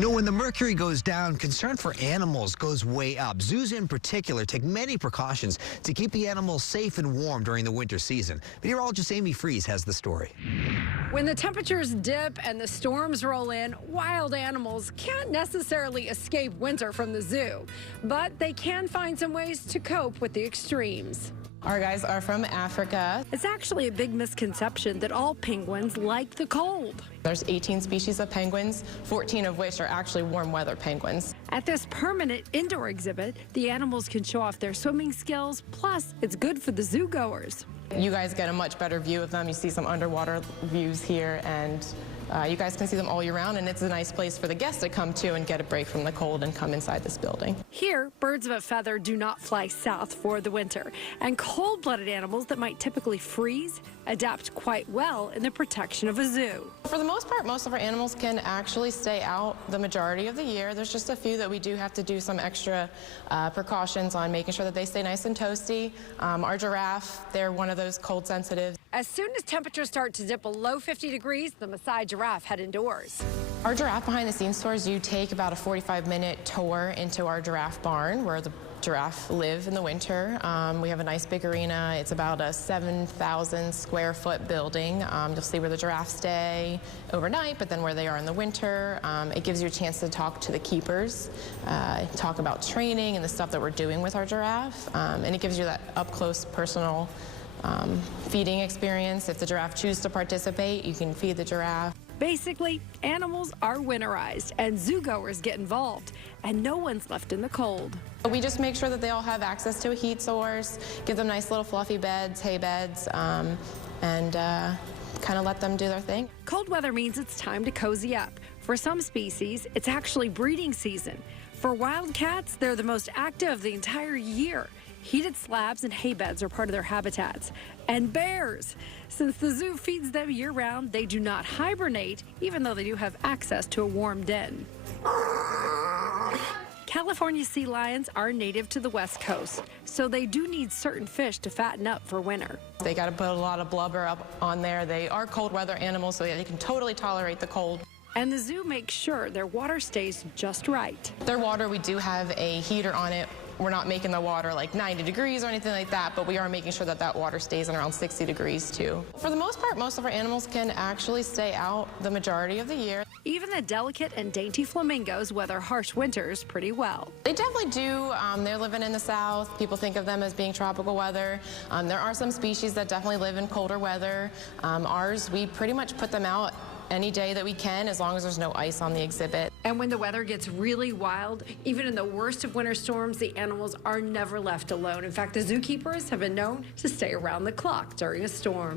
You know, when the mercury goes down, concern for animals goes way up. Zoos in particular take many precautions to keep the animals safe and warm during the winter season. Meteorologist Amy Freeze has the story. When the temperatures dip and the storms roll in, wild animals can't necessarily escape winter from the zoo, but they can find some ways to cope with the extremes. Our guys are from Africa. It's actually a big misconception that all penguins like the cold. There's 18 species of penguins, 14 of which are actually warm weather penguins. At this permanent indoor exhibit, the animals can show off their swimming skills, plus it's good for the zoo goers. You guys get a much better view of them. You see some underwater views here, and you guys can see them all year round, and it's a nice place for the guests to come to and get a break from the cold and come inside this building. Here, birds of a feather do not fly south for the winter, and cold-blooded animals that might typically freeze adapt quite well in the protection of a zoo. For the most part, most of our animals can actually stay out the majority of the year. There's just a few that we do have to do some extra precautions on, making sure that they stay nice and toasty. Our giraffe, they're one of those cold sensitive. As soon as temperatures start to dip below 50 degrees, the Maasai giraffe head indoors. Our giraffe behind the scenes tours, you take about a 45-minute tour into our giraffe barn where the giraffe live in the winter. We have a nice big arena. It's about a 7,000 square foot building. You'll see where the giraffes stay overnight, but then where they are in the winter. It gives you a chance to talk to the keepers, talk about training and the stuff that we're doing with our giraffe, and it gives you that up-close personal feeding experience. If the giraffe chooses to participate, you can feed the giraffe. Basically, animals are winterized and zoo-goers get involved, and no one's left in the cold. We just make sure that they all have access to a heat source, give them nice little fluffy beds, hay beds, and kind of let them do their thing. Cold weather means it's time to cozy up. For some species, it's actually breeding season. For wildcats, they're the most active of the entire year. Heated slabs and hay beds are part of their habitats. And bears, since the zoo feeds them year-round, they do not hibernate, even though they do have access to a warm den. California sea lions are native to the West Coast, so they do need certain fish to fatten up for winter. They got to put a lot of blubber up on there. They are cold weather animals, so they can totally tolerate the cold. And the zoo makes sure their water stays just right. Their water, we do have a heater on it. We're not making the water like 90 degrees or anything like that, but we are making sure that that water stays in around 60 degrees too. For the most part, most of our animals can actually stay out the majority of the year. Even the delicate and dainty flamingos weather harsh winters pretty well. They definitely do. They're living in the south. People think of them as being tropical weather. There are some species that definitely live in colder weather. Ours, we pretty much put them out any day that we can, as long as there's no ice on the exhibit. And when the weather gets really wild, even in the worst of winter storms, the animals are never left alone. In fact, the zookeepers have been known to stay around the clock during a storm.